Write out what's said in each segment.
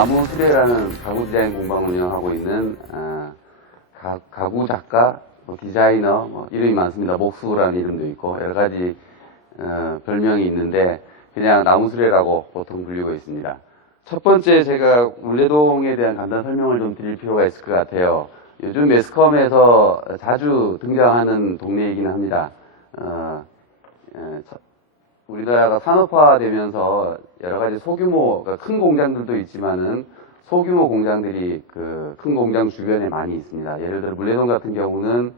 나무수레라는 가구 디자인 공방을 운영하고 있는 가구 작가, 디자이너, 이름이 많습니다. 목수라는 이름도 있고 여러 가지 별명이 있는데 그냥 나무수레라고 보통 불리고 있습니다. 첫 번째 제가 물레동에 대한 간단한 설명을 좀 드릴 필요가 있을 것 같아요. 요즘 매스컴에서 자주 등장하는 동네이긴 합니다. 우리나라가 산업화되면서 여러 가지 소규모, 그러니까 큰 공장들도 있지만은 소규모 공장들이 그 큰 공장 주변에 많이 있습니다. 예를 들어 물레동 같은 경우는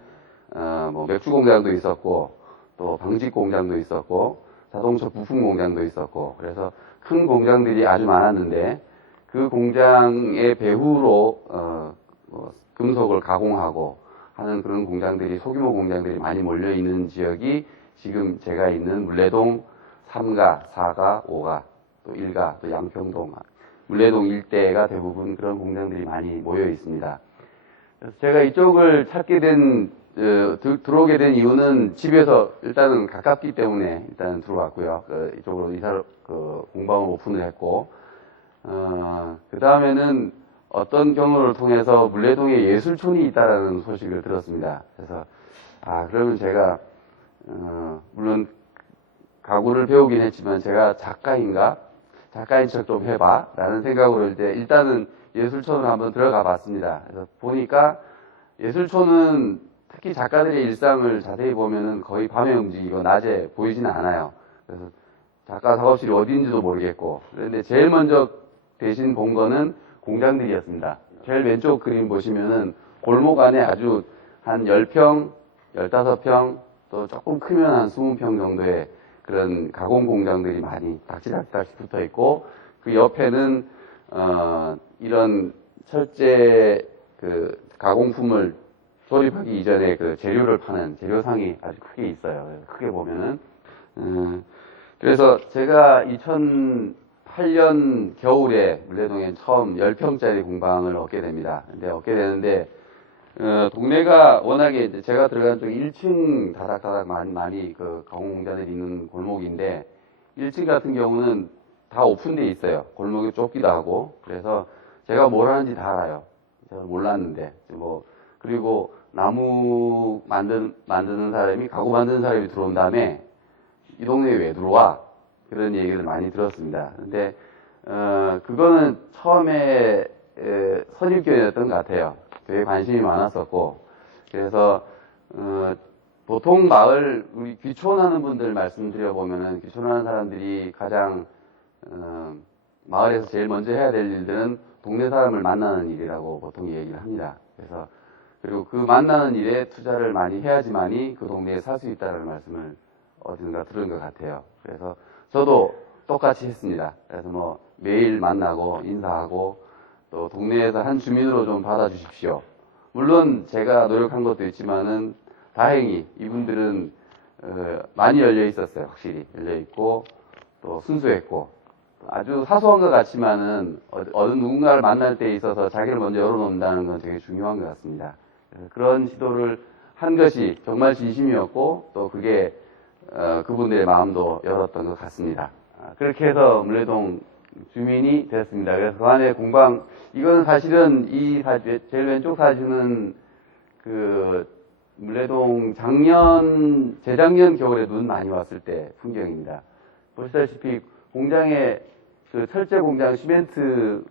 맥주 공장도 있었고 또 방직 공장도 있었고 자동차 부품 공장도 있었고 그래서 큰 공장들이 아주 많았는데 그 공장의 배후로 금속을 가공하고 하는 그런 공장들이 소규모 공장들이 많이 몰려 있는 지역이 지금 제가 있는 물레동 3가, 4가, 5가, 또 1가, 또 양평동, 물레동 일대가 대부분 그런 공장들이 많이 모여 있습니다. 그래서 제가 이쪽을 들어오게 된 이유는 집에서 일단은 가깝기 때문에 일단 들어왔고요. 이쪽으로 공방을 오픈을 했고, 그 다음에는 어떤 경로를 통해서 물레동에 예술촌이 있다라는 소식을 들었습니다. 그래서, 그러면 제가, 물론 가구를 배우긴 했지만 제가 작가인가? 작가인 척 좀 해봐. 라는 생각으로 이제 일단은 예술촌을 한번 들어가 봤습니다. 그래서 보니까 예술촌은 특히 작가들의 일상을 자세히 보면은 거의 밤에 움직이고 낮에 보이지는 않아요. 그래서 작가 작업실이 어디인지도 모르겠고. 그런데 제일 먼저 대신 본 거는 공장들이었습니다. 제일 왼쪽 그림 보시면은 골목 안에 아주 한 10평, 15평, 또 조금 크면 한 20평 정도의 그런 가공 공장들이 많이 닥치닥치 붙어 있고, 그 옆에는, 이런 철제 가공품을 조립하기 이전에 그 재료를 파는 재료상이 아주 크게 있어요. 크게 보면은. 그래서 제가 2008년 겨울에 물레동에 처음 10평짜리 공방을 얻게 됩니다. 근데 얻게 되는데, 동네가 워낙에 이제 제가 들어간 쪽이 1층 다닥다닥 많이 그 가공 공장들이 있는 골목인데, 1층 같은 경우는 다 오픈되어 있어요. 골목이 좁기도 하고. 그래서 제가 뭘 하는지 다 알아요. 제가 몰랐는데. 그리고 나무 만드는 사람이, 가구 만드는 사람이 들어온 다음에 이 동네에 왜 들어와? 그런 얘기를 많이 들었습니다. 근데, 그거는 처음에 선입견이었던 것 같아요. 되게 관심이 많았었고, 그래서, 보통 우리 귀촌하는 분들 말씀드려보면은, 귀촌하는 사람들이 가장, 마을에서 제일 먼저 해야 될 일들은 동네 사람을 만나는 일이라고 보통 얘기를 합니다. 그리고 그 만나는 일에 투자를 많이 해야지만이 그 동네에 살 수 있다는 말씀을 어딘가 들은 것 같아요. 그래서 저도 똑같이 했습니다. 그래서 매일 만나고 인사하고 또 동네에서 한 주민으로 좀 받아주십시오. 물론 제가 노력한 것도 있지만은 다행히 이분들은 많이 열려 있었어요. 확실히 열려 있고 또 순수했고 아주 사소한 것 같지만은 어느 누군가를 만날 때 있어서 자기를 먼저 열어놓는다는 건 되게 중요한 것 같습니다. 그런 시도를 한 것이 정말 진심이었고 또 그게 그분들의 마음도 열었던 것 같습니다. 그렇게 해서 물레동 주민이 되었습니다. 그래서 그 안에 공방, 이건 사실은 제일 왼쪽 사진은 물레동 재작년 겨울에 눈 많이 왔을 때 풍경입니다. 보시다시피 공장에 철제 공장 시멘트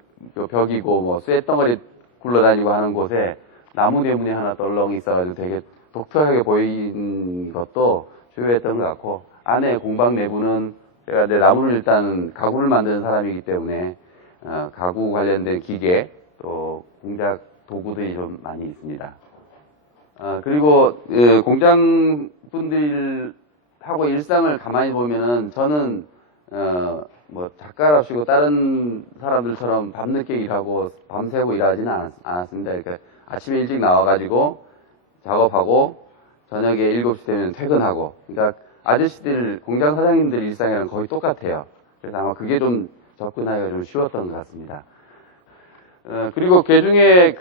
벽이고 쇠덩어리 굴러다니고 하는 곳에 나무 대문이 하나 떨렁 있어가지고 되게 독특하게 보이는 것도 주요했던 것 같고, 안에 공방 내부는 제가 나무를 일단 가구를 만드는 사람이기 때문에 가구 관련된 기계 또 공작 도구들이 좀 많이 있습니다. 그리고 공장 분들하고 일상을 가만히 보면은 저는 작가랍시고 다른 사람들처럼 밤늦게 일하고 밤새고 일하지는 않았습니다. 그러니까 아침에 일찍 나와가지고 작업하고 저녁에 7시 되면 퇴근하고, 그러니까 아저씨들, 공장 사장님들 일상이랑 거의 똑같아요. 그래서 아마 그게 좀 접근하기가 좀 쉬웠던 것 같습니다. 그리고 그 중에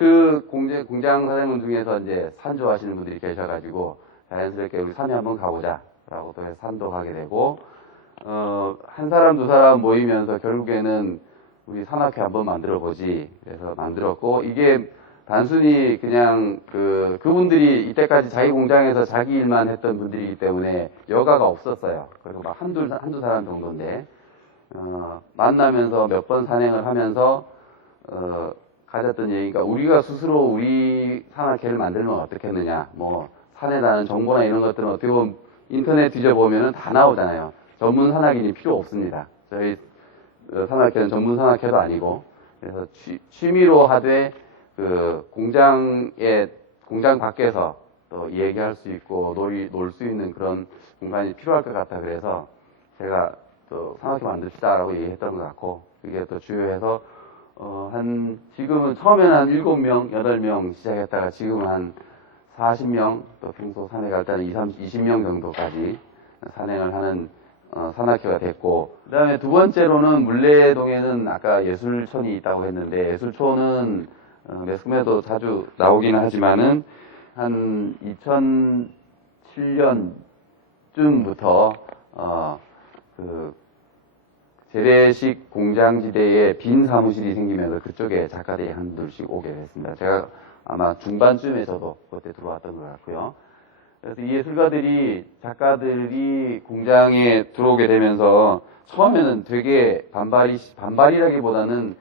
공장 사장님 중에서 이제 산 좋아하시는 분들이 계셔가지고 자연스럽게 우리 산에 한번 가보자 라고 또 해서 산도 가게 되고, 한 사람 두 사람 모이면서 결국에는 우리 산악회 한번 만들어 보지. 그래서 만들었고, 이게 단순히 그냥 그분들이 이때까지 자기 공장에서 자기 일만 했던 분들이기 때문에 여가가 없었어요. 그리고 막 한두 사람 정도인데, 만나면서 몇 번 산행을 하면서, 가졌던 얘기가 우리가 스스로 우리 산악회를 만들면 어떻겠느냐. 뭐, 산에 나는 정보나 이런 것들은 어떻게 보면 인터넷 뒤져보면은 다 나오잖아요. 전문 산악인이 필요 없습니다. 저희 산악회는 전문 산악회도 아니고, 그래서 취미로 하되 공장 밖에서 또 얘기할 수 있고 놀 수 있는 그런 공간이 필요할 것 같아. 그래서 제가 또 산악회 만듭시다라고 얘기했던 것 같고, 그게 또 주요해서 지금은 처음에는 한 7명, 8명 시작했다가 지금은 한 40명, 또 평소 산에 갈 때는 20명 정도까지 산행을 하는 산악회가 됐고, 그 다음에 두 번째로는 물레동에는 아까 예술촌이 있다고 했는데, 예술촌은 매스컴에도 자주 나오기는 하지만은 한 2007년쯤부터 재래식 공장지대에 빈 사무실이 생기면서 그쪽에 작가들이 한둘씩 오게 됐습니다. 제가 아마 중반쯤에 저도 그때 들어왔던 것 같고요. 그래서 이 작가들이 공장에 들어오게 되면서 처음에는 되게 반발이라기보다는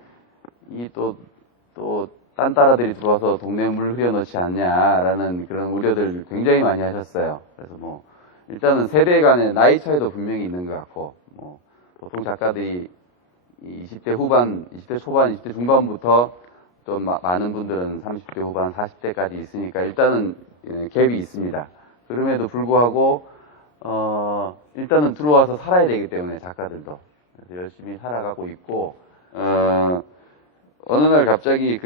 딴 따라들이 들어와서 동네에 물 흐려놓지 않냐라는 그런 우려들 굉장히 많이 하셨어요. 그래서 뭐, 일단은 세대 간의 나이 차이도 분명히 있는 것 같고, 뭐, 보통 작가들이 20대 후반, 20대 초반, 20대 중반부터 좀 많은 분들은 30대 후반, 40대까지 있으니까 일단은 갭이 있습니다. 그럼에도 불구하고, 일단은 들어와서 살아야 되기 때문에 작가들도. 그래서 열심히 살아가고 있고, 어느 날 갑자기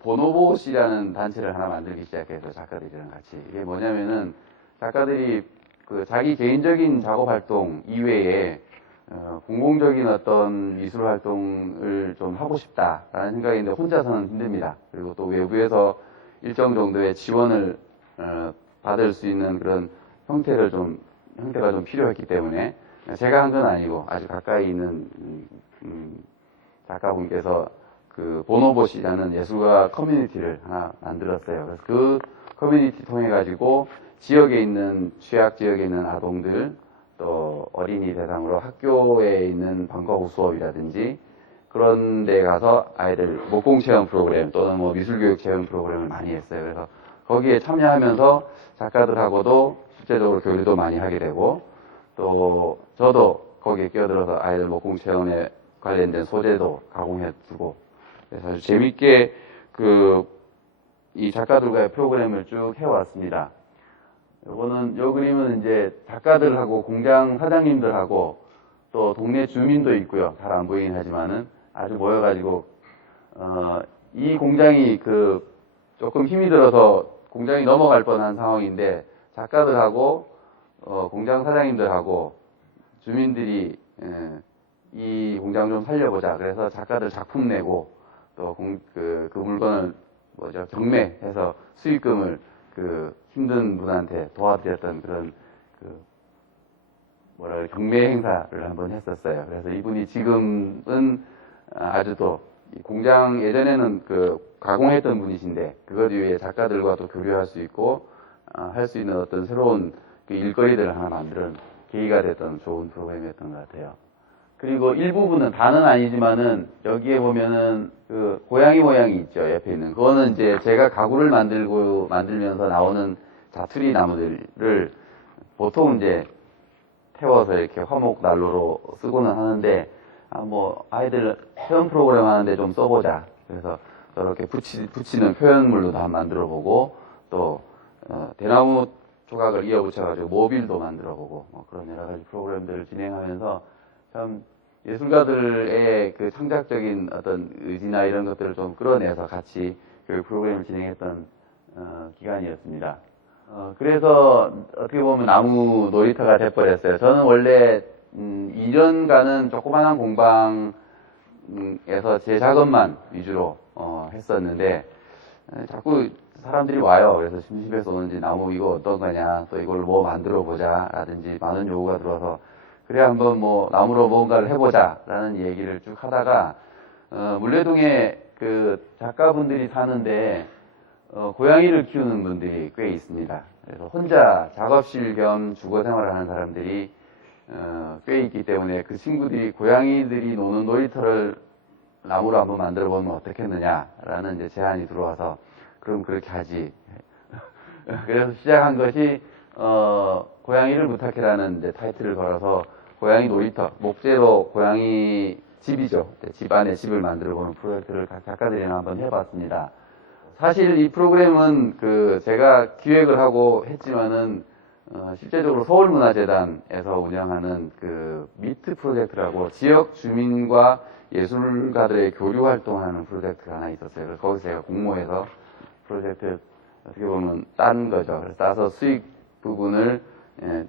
보노봇이라는 단체를 하나 만들기 시작해서 작가들이랑 같이. 이게 뭐냐면은 작가들이 자기 개인적인 작업 활동 이외에 공공적인 어떤 미술 활동을 좀 하고 싶다라는 생각인데 혼자서는 힘듭니다. 그리고 또 외부에서 일정 정도의 지원을 받을 수 있는 그런 형태가 좀 필요했기 때문에 제가 한 건 아니고 아주 가까이 있는 작가분께서 보노봇이라는 예술가 커뮤니티를 하나 만들었어요. 그래서 그 커뮤니티 통해 가지고 지역에 있는 취약 지역에 있는 아동들 또 어린이 대상으로 학교에 있는 방과 후 수업이라든지 그런 데 가서 아이들 목공 체험 프로그램 또는 뭐 미술 교육 체험 프로그램을 많이 했어요. 그래서 거기에 참여하면서 작가들하고도 실제적으로 교류도 많이 하게 되고 또 저도 거기에 끼어들어서 아이들 목공 체험에 관련된 소재도 가공해 주고 그래서 아주 재밌게 이 작가들과의 프로그램을 쭉 해왔습니다. 요 그림은 이제 작가들하고 공장 사장님들하고 또 동네 주민도 있고요. 잘 안 보이긴 하지만은 아주 모여가지고, 이 공장이 조금 힘이 들어서 공장이 넘어갈 뻔한 상황인데 작가들하고, 공장 사장님들하고 주민들이, 이 공장 좀 살려보자. 그래서 작가들 작품 내고 또 그 물건을 경매해서 수익금을 힘든 분한테 도와드렸던 그런 경매 행사를 한번 했었어요. 그래서 이분이 지금은 아주 또 공장 예전에는 가공했던 분이신데 그것 위에 작가들과 또 교류할 수 있고 할 수 있는 어떤 새로운 일거리들을 하나 만드는 계기가 됐던 좋은 프로그램이었던 것 같아요. 그리고 일부분은 다는 아니지만은 여기에 보면은 고양이 모양이 있죠. 옆에 있는 그거는 이제 제가 가구를 만들면서 나오는 자투리 나무들을 보통 이제 태워서 이렇게 화목 난로로 쓰고는 하는데 아이들 표현 프로그램 하는데 좀 써보자. 그래서 저렇게 붙이는 표현물로도 한번 만들어 보고 또 대나무 조각을 이어 붙여가지고 모빌도 만들어 보고 그런 여러 가지 프로그램들을 진행하면서 참 예술가들의 창작적인 어떤 의지나 이런 것들을 좀 끌어내서 같이 프로그램을 진행했던 기간이었습니다. 그래서 어떻게 보면 나무 놀이터가 돼버렸어요. 저는 원래 2년간은 조그만한 공방에서 제 작업만 위주로 했었는데 자꾸 사람들이 와요. 그래서 심심해서 오는지 나무 이거 어떤 거냐 또 이걸 뭐 만들어 보자 라든지 많은 요구가 들어와서 그래 한번 뭐 나무로 뭔가를 해보자라는 얘기를 쭉 하다가 물레동에 그 작가분들이 사는데 고양이를 키우는 분들이 꽤 있습니다. 그래서 혼자 작업실 겸 주거 생활을 하는 사람들이 꽤 있기 때문에 그 친구들이 고양이들이 노는 놀이터를 나무로 한번 만들어 보면 어떻겠느냐라는 이제 제안이 들어와서 그럼 그렇게 하지. 그래서 시작한 것이 고양이를 부탁해라는 이제 타이틀을 걸어서 고양이 놀이터, 목재로 고양이 집이죠. 집 안에 집을 만들어 보는 프로젝트를 각 작가들이랑 한번 해봤습니다. 사실 이 프로그램은 그 제가 기획을 하고 했지만은 실제적으로 서울문화재단에서 운영하는 그 미트 프로젝트라고 지역 주민과 예술가들의 교류 활동하는 프로젝트가 하나 있었어요. 그래서 거기서 제가 공모해서 프로젝트 어떻게 보면 딴 거죠. 그래서 따서 수익 부분을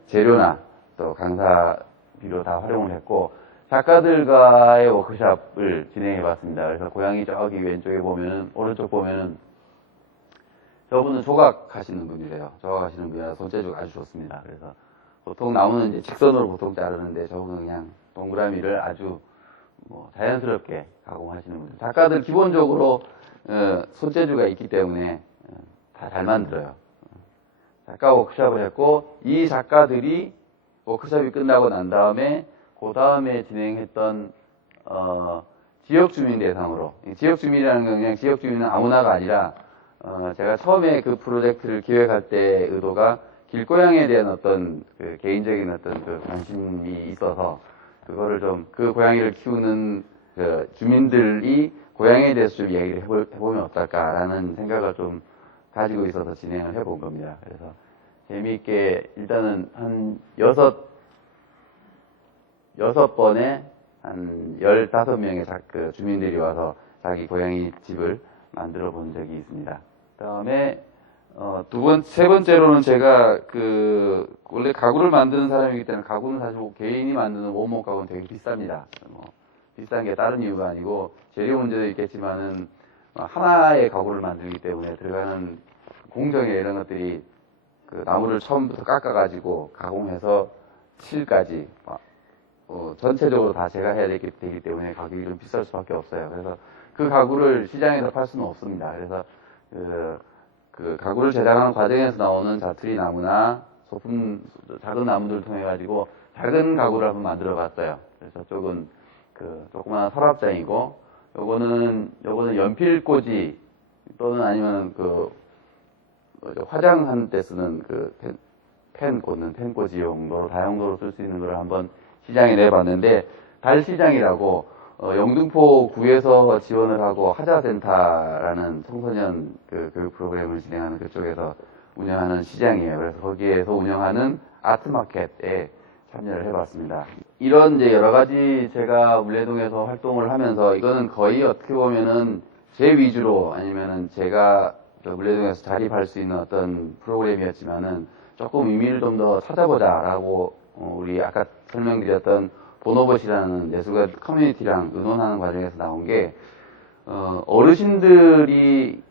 재료나 또 강사비로 다 활용을 했고 작가들과의 워크숍을 진행해 봤습니다. 그래서 고양이 저기 왼쪽에 보면은 오른쪽 보면은 저분은 조각 하시는 분이래요. 조각 하시는 분이라 손재주가 아주 좋습니다. 그래서 보통 나무는 이제 직선으로 보통 자르는데 저분은 그냥 동그라미를 아주 뭐 자연스럽게 가공하시는 분들. 작가들 기본적으로 손재주가 있기 때문에 다 잘 만들어요. 작가 워크숍을 했고 이 작가들이 워크숍이 끝나고 난 다음에 그 다음에 진행했던 지역 주민 대상으로 지역 주민이라는 건 그냥 지역 주민은 아무나가 아니라 제가 처음에 그 프로젝트를 기획할 때 의도가 길고양이에 대한 어떤 그 개인적인 어떤 그 관심이 있어서 그거를 좀 그 고양이를 키우는 그 주민들이 고양이에 대해서 좀 얘기를 해보면 어떨까라는 생각을 좀 가지고 있어서 진행을 해본 겁니다. 그래서 재미있게 일단은 한 여섯 번에 한 15명의 그 주민들이 와서 자기 고양이 집을 만들어 본 적이 있습니다. 그 다음에 세 번째로는 제가 원래 가구를 만드는 사람이기 때문에 가구는 사실 개인이 만드는 원목 가구는 되게 비쌉니다. 비싼 게 다른 이유가 아니고 재료 문제도 있겠지만은 하나의 가구를 만들기 때문에 들어가는 공정에 이런 것들이 그 나무를 처음부터 깎아가지고 가공해서 실까지 전체적으로 다 제가 해야 되기 때문에 가격이 좀 비쌀 수밖에 없어요. 그래서 그 가구를 시장에서 팔 수는 없습니다. 그래서 그 가구를 제작하는 과정에서 나오는 자투리 나무나 작은 나무들을 통해 가지고 작은 가구를 한번 만들어 봤어요. 그래서 쪽은 조그마한 서랍장이고 요거는 연필꽂이 또는 아니면 화장할 때 쓰는 펜 꽂는 펜꽂이 용도로 다용도로 쓸 수 있는 걸 한번 시장에 내봤는데 달시장이라고 영등포 구에서 지원을 하고 하자센터라는 청소년 교육 프로그램을 진행하는 그쪽에서 운영하는 시장이에요. 그래서 거기에서 운영하는 아트마켓에 참여를 해봤습니다. 이런 이제 여러 가지 제가 물레동에서 활동을 하면서 이거는 거의 어떻게 보면은 제 위주로 아니면은 제가 물레동에서 자립할 수 있는 어떤 프로그램이었지만은 조금 의미를 좀 더 찾아보자라고 우리 아까 설명드렸던 보노봇이라는 예술가 커뮤니티랑 의논하는 과정에서 나온 게 어르신들이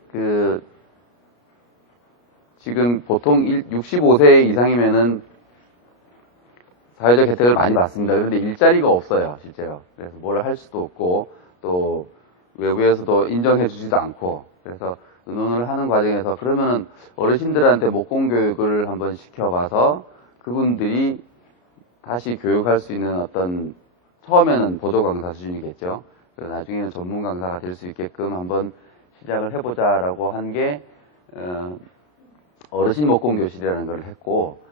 지금 보통 65세 이상이면은 사회적 혜택을 많이 받습니다. 그런데 일자리가 없어요, 실제로. 그래서 뭘 할 수도 없고 또 외부에서도 인정해 주지도 않고 그래서 의논을 하는 과정에서 그러면은 어르신들한테 목공교육을 한번 시켜봐서 그분들이 다시 교육할 수 있는 어떤 처음에는 보조 강사 수준이겠죠. 나중에는 전문 강사가 될 수 있게끔 한번 시작을 해보자라고 한 게 어르신 목공 교실이라는 걸 했고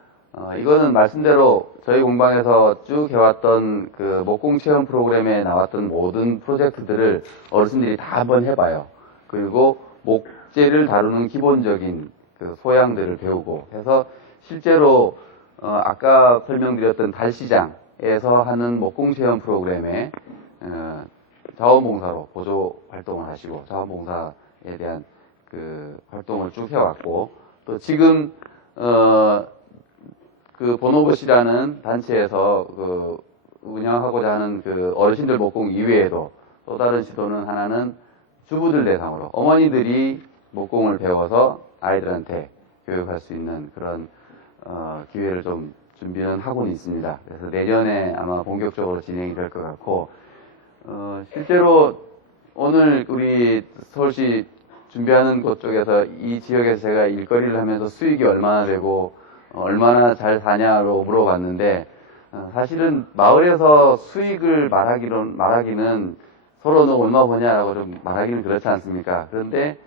이거는 말씀대로 저희 공방에서 쭉 해왔던 그 목공 체험 프로그램에 나왔던 모든 프로젝트들을 어르신들이 다 한번 해봐요. 그리고 목재를 다루는 기본적인 그 소양들을 배우고 해서 실제로 아까 설명드렸던 달시장에서 하는 목공 체험 프로그램에 자원봉사로 보조 활동을 하시고 자원봉사에 대한 그 활동을 쭉 해왔고 또 지금 그 보노봇이라는 단체에서 운영하고자 하는 그 어르신들 목공 이외에도 또 다른 시도는 하나는 주부들 대상으로 어머니들이 목공을 배워서 아이들한테 교육할 수 있는 그런 기회를 좀 준비는 하고는 있습니다. 그래서 내년에 아마 본격적으로 진행이 될 것 같고, 실제로 오늘 우리 서울시 준비하는 곳 쪽에서 이 지역에서 제가 일거리를 하면서 수익이 얼마나 되고 얼마나 잘 사냐로 물어봤는데, 사실은 마을에서 수익을 말하기는 서로 너 얼마 버냐라고 좀 말하기는 그렇지 않습니까? 그런데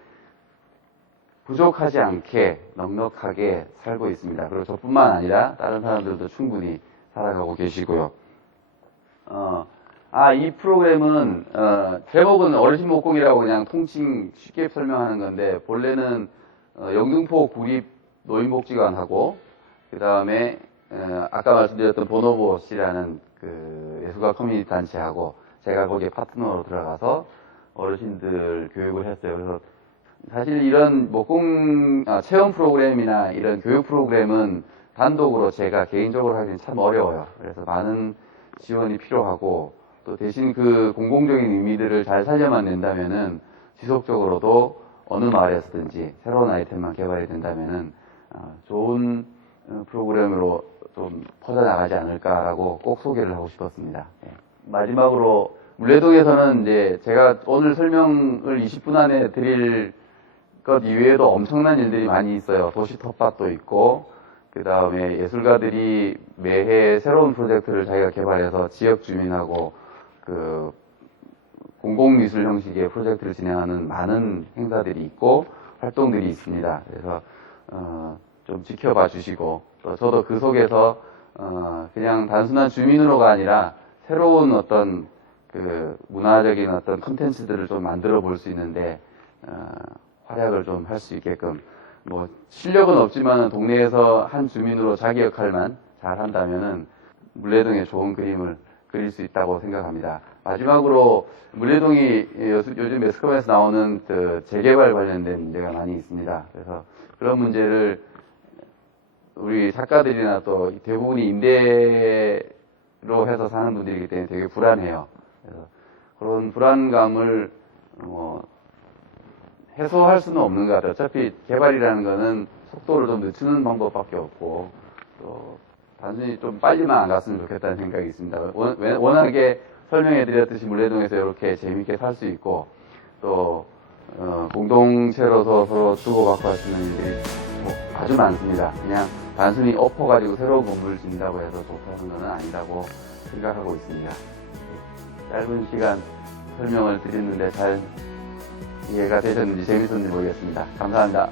부족하지 않게 넉넉하게 살고 있습니다. 그리고 저뿐만 아니라 다른 사람들도 충분히 살아가고 계시고요. 이 프로그램은 제목은 어르신 목공이라고 그냥 통칭 쉽게 설명하는 건데, 본래는 영등포 구립 노인복지관하고 그 다음에 아까 말씀드렸던 보노보 씨라는 그 예술가 커뮤니티 단체하고 제가 거기에 파트너로 들어가서 어르신들 교육을 했어요. 그래서 사실 이런 체험 프로그램이나 이런 교육 프로그램은 단독으로 제가 개인적으로 하기는 참 어려워요. 그래서 많은 지원이 필요하고, 또 대신 그 공공적인 의미들을 잘 살려만 낸다면은 지속적으로도 어느 마을에서든지 새로운 아이템만 개발이 된다면은 좋은 프로그램으로 좀 퍼져나가지 않을까라고 꼭 소개를 하고 싶었습니다. 마지막으로 물레동에서는 이제 제가 오늘 설명을 20분 안에 드릴 것 이외에도 엄청난 일들이 많이 있어요. 도시 텃밭도 있고, 그 다음에 예술가들이 매해 새로운 프로젝트를 자기가 개발해서 지역 주민하고 그 공공미술 형식의 프로젝트를 진행하는 많은 행사들이 있고 활동들이 있습니다. 그래서 좀 지켜봐 주시고, 또 저도 그 속에서 그냥 단순한 주민으로가 아니라 새로운 어떤 그 문화적인 어떤 콘텐츠들을 좀 만들어 볼 수 있는데 활약을 좀 할 수 있게끔, 뭐 실력은 없지만 동네에서 한 주민으로 자기 역할만 잘 한다면은 물레동에 좋은 그림을 그릴 수 있다고 생각합니다. 마지막으로 물레동이 요즘 매스컴에서 나오는 그 재개발 관련된 문제가 많이 있습니다. 그래서 그런 문제를 우리 작가들이나 또 대부분이 임대로 해서 사는 분들이기 때문에 되게 불안해요. 그래서 그런 불안감을 해소할 수는 없는 것 같아요. 어차피 개발이라는 거는 속도를 좀 늦추는 방법밖에 없고, 또 단순히 좀 빨리만 안 갔으면 좋겠다는 생각이 있습니다. 워낙에 설명해 드렸듯이 물레동에서 이렇게 재밌게 살 수 있고, 또 공동체로서 서로 주고받고 할 수 있는 일들이 아주 많습니다. 그냥 단순히 엎어가지고 새로운 건물을 짓는다고 해서 좋다는 건 아니라고 생각하고 있습니다. 짧은 시간 설명을 드렸는데 잘 이해가 되셨는지 재밌었는지 모르겠습니다. 감사합니다.